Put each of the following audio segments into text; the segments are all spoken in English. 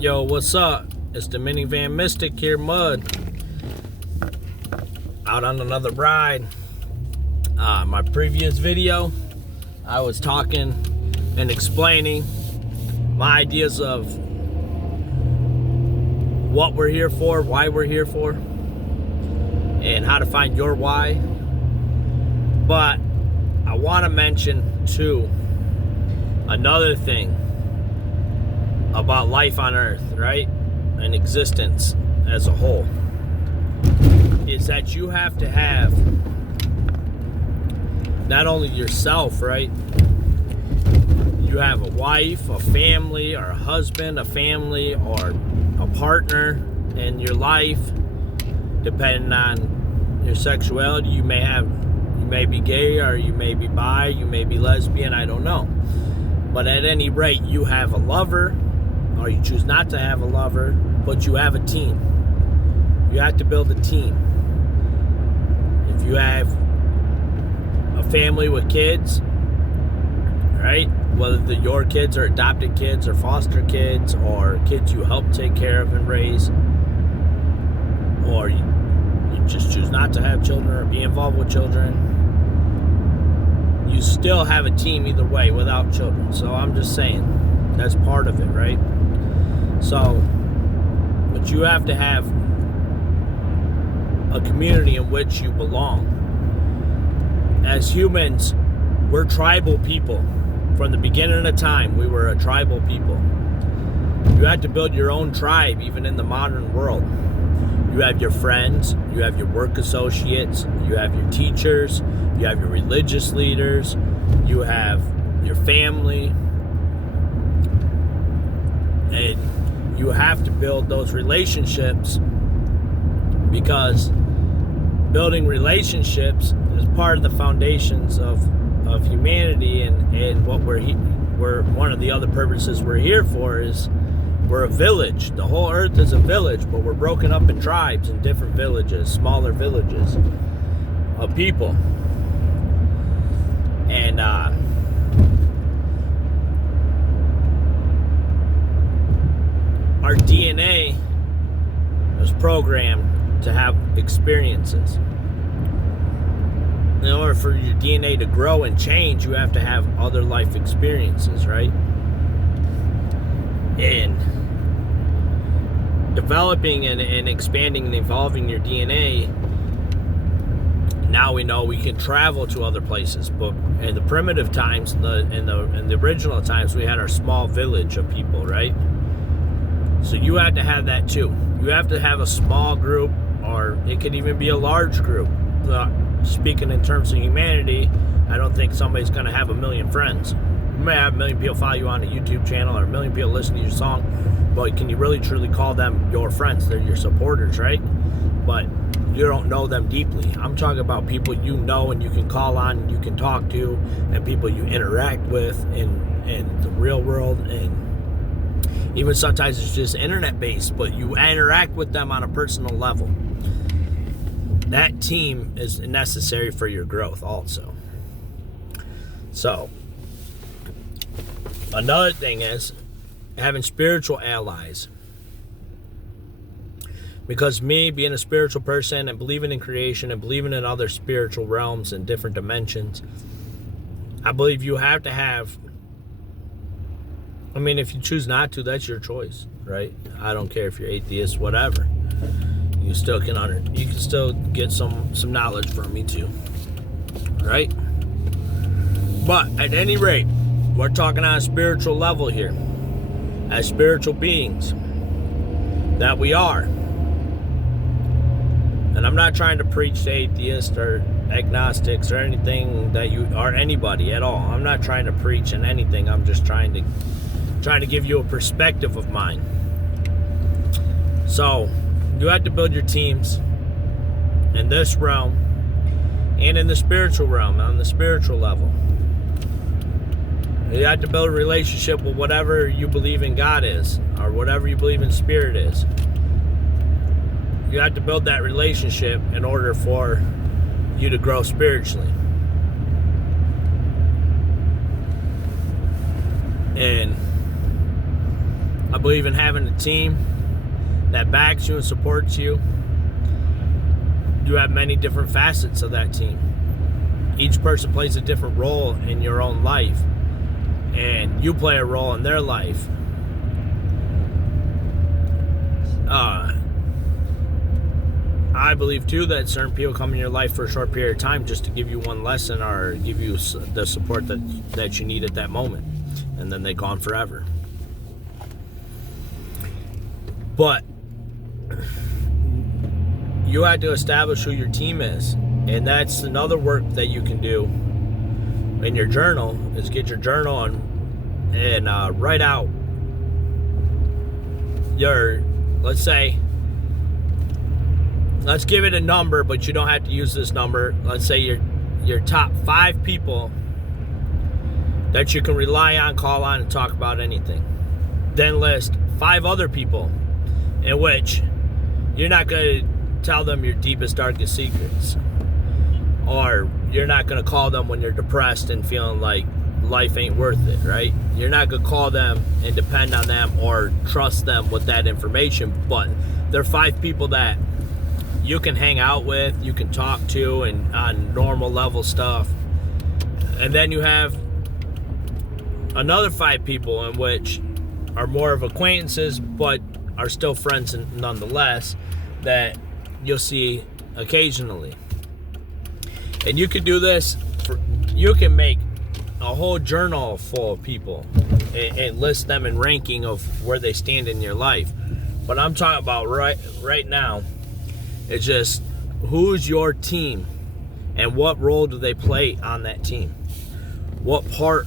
Yo, what's up? It's the Minivan Mystic here, Mud. Out on another ride. My previous video, I was talking and explaining my ideas of what we're here for, why we're here for, and how to find your why. But I want to mention too another thing about life on Earth, right? And existence as a whole, is that you have to have not only yourself, right? You have a wife, a family, or a husband, a family, or a partner in your life, depending on your sexuality. You may be gay, or you may be bi, you may be lesbian, I don't know. But at any rate, you have a lover, or you choose not to have a lover, but you have a team. You have to build a team. If you have a family with kids, right? Whether your kids are adopted kids or foster kids or kids you help take care of and raise, or you just choose not to have children or be involved with children, you still have a team either way without children. So I'm just saying, that's part of it, right? So, but you have to have a community in which you belong. As humans, we're tribal people. From the beginning of time, we were a tribal people. You have to build your own tribe, even in the modern world. You have your friends, you have your work associates, you have your teachers, you have your religious leaders, you have your family, and you have to build those relationships, because building relationships is part of the foundations of humanity, and what we're one of the other purposes we're here for is we're a village. The whole earth is a village, but we're broken up in tribes, in different villages, smaller villages of people. And our DNA was programmed to have experiences. In order for your DNA to grow and change, you have to have other life experiences, right? And developing and expanding and evolving your DNA, now we know we can travel to other places. But in the primitive times, in the original times, we had our small village of people, right? So you have to have that too. You have to have a small group, or it could even be a large group. Speaking in terms of humanity, I don't think somebody's going to have 1 million friends. You may have 1 million people follow you on a YouTube channel, or 1 million people listen to your song, but can you really truly call them your friends? They're your supporters, right? But you don't know them deeply. I'm talking about people you know and you can call on and you can talk to, and people you interact with in the real world, and even sometimes it's just internet based, but you interact with them on a personal level. That team is necessary for your growth also. So, another thing is having spiritual allies. Because me, being a spiritual person and believing in creation and believing in other spiritual realms and different dimensions, I believe you have to have, I mean, if you choose not to, that's your choice, right? I don't care if you're atheist, whatever. You still you can still get some knowledge from me too, right? But at any rate, we're talking on a spiritual level here, as spiritual beings that we are. And I'm not trying to preach to atheists or agnostics or anything that you or anybody at all. I'm not trying to preach in anything. I'm just trying to give you a perspective of mine. So you have to build your teams in this realm and in the spiritual realm, on the spiritual level. You have to build a relationship with whatever you believe in God is, or whatever you believe in spirit is. You have to build that relationship in order for you to grow spiritually. And I believe in having a team that backs you and supports you. You have many different facets of that team. Each person plays a different role in your own life, and you play a role in their life. I believe too that certain people come in your life for a short period of time just to give you one lesson or give you the support that you need at that moment, and then they're gone forever. But you have to establish who your team is, and that's another work that you can do in your journal, is get your journal and write out your, let's give it a number, but you don't have to use this number. Let's say your top 5 people that you can rely on, call on, and talk about anything. Then list 5 other people in which you're not going to tell them your deepest, darkest secrets, or you're not going to call them when you're depressed and feeling like life ain't worth it, right? You're not going to call them and depend on them or trust them with that information, but they're 5 people that you can hang out with, you can talk to, and on normal level stuff. And then you have another 5 people in which are more of acquaintances but are still friends nonetheless, that you'll see occasionally. And you can do this you can make a whole journal full of people and list them in ranking of where they stand in your life. But I'm talking about right now, it's just, who's your team and what role do they play on that team? What part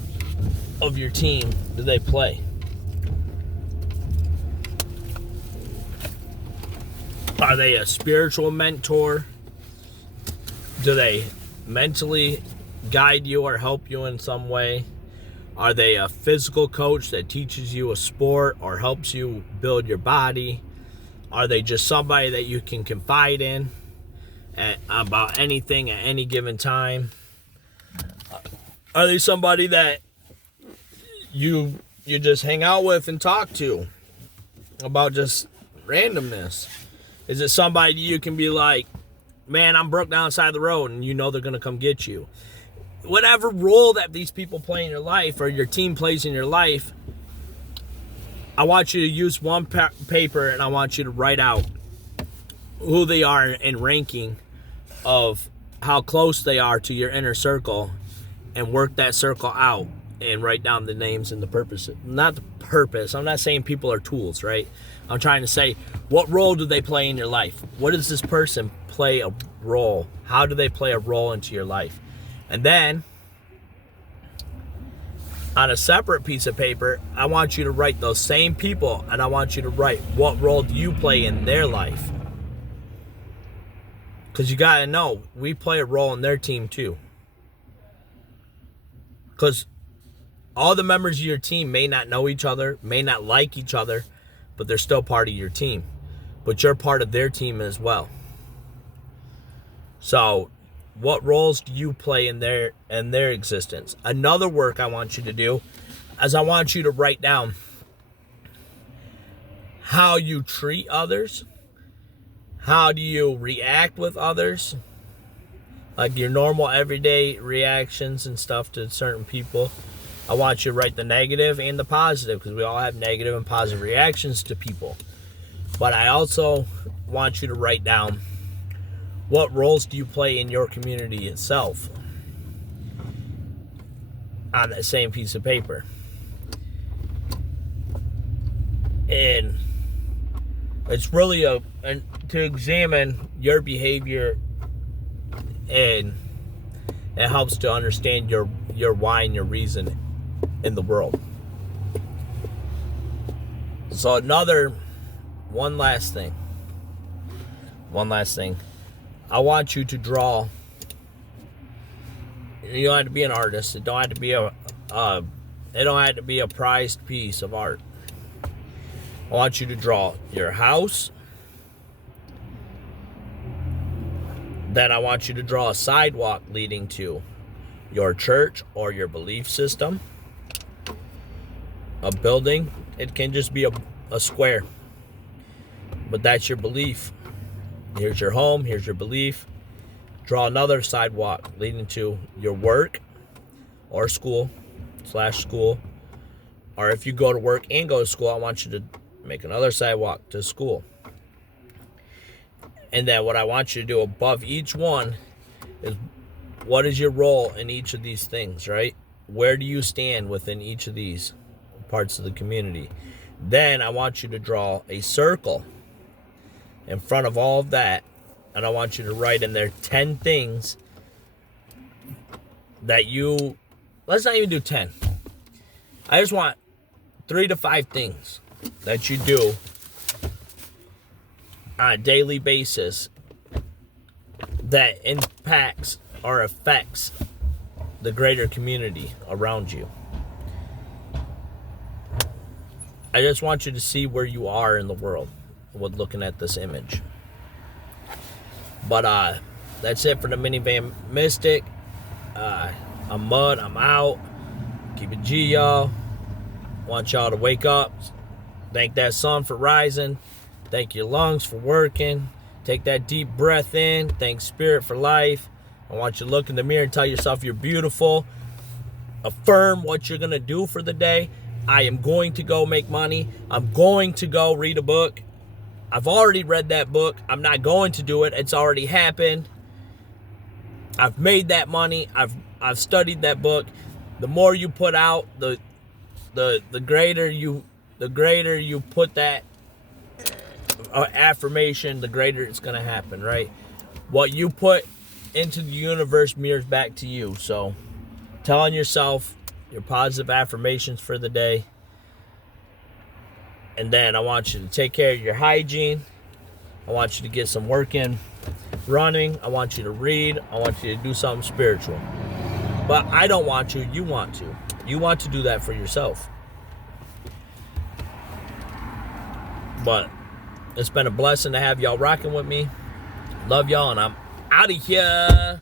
of your team do they play? Are they a spiritual mentor? Do they mentally guide you or help you in some way? Are they a physical coach that teaches you a sport or helps you build your body? Are they just somebody that you can confide in about anything at any given time? Are they somebody that you just hang out with and talk to about just randomness? Is it somebody you can be like, man, I'm broke down side of the road, and you know they're going to come get you? Whatever role that these people play in your life or your team plays in your life, I want you to use one paper, and I want you to write out who they are in ranking of how close they are to your inner circle, and work that circle out and write down the names and the purpose. Not the purpose. I'm not saying people are tools, right? I'm trying to say, what role do they play in your life? What does this person play a role? How do they play a role into your life? And then, on a separate piece of paper, I want you to write those same people, and I want you to write, what role do you play in their life? Because you got to know, we play a role in their team too. Because all the members of your team may not know each other, may not like each other, but they're still part of your team. But you're part of their team as well. So, what roles do you play in their existence? Another work I want you to do is I want you to write down how you treat others. How do you react with others? Like your normal everyday reactions and stuff to certain people. I want you to write the negative and the positive, because we all have negative and positive reactions to people. But I also want you to write down, what roles do you play in your community itself on that same piece of paper? And it's really to examine your behavior, and it helps to understand your why and your reason in the world. So one last thing. I want you to draw. You don't have to be an artist. It don't have to be a prized piece of art. I want you to draw your house. Then I want you to draw a sidewalk leading to your church or your belief system. A building. It can just be a square. But that's your belief. Here's your home. Here's your belief. Draw another sidewalk leading to your work or school/school. Or if you go to work and go to school, I want you to make another sidewalk to school. And then what I want you to do above each one is, what is your role in each of these things, right? Where do you stand within each of these parts of the community? Then I want you to draw a circle in front of all of that, and I want you to write in there 10 things that you, let's not even do 10. I just want 3 to 5 things that you do on a daily basis that impacts or affects the greater community around you. I just want you to see where you are in the world with looking at this image. But that's it for the Minivan Mystic. I'm Mud. I'm out. Keep it G, y'all. Want y'all to wake up. Thank that sun for rising. Thank your lungs for working. Take that deep breath in. Thank Spirit for life. I want you to look in the mirror and tell yourself you're beautiful. Affirm what you're going to do for the day. I am going to go make money. I'm going to go read a book. I've already read that book. I'm not going to do it. It's already happened. I've made that money. I've studied that book. The more you put out, the greater you put that affirmation, the greater it's going to happen, right? What you put into the universe mirrors back to you. So telling yourself your positive affirmations for the day. And then I want you to take care of your hygiene. I want you to get some work in running. I want you to read. I want you to do something spiritual. But I don't want you. You want to. You want to do that for yourself. But it's been a blessing to have y'all rocking with me. Love y'all, and I'm out of here.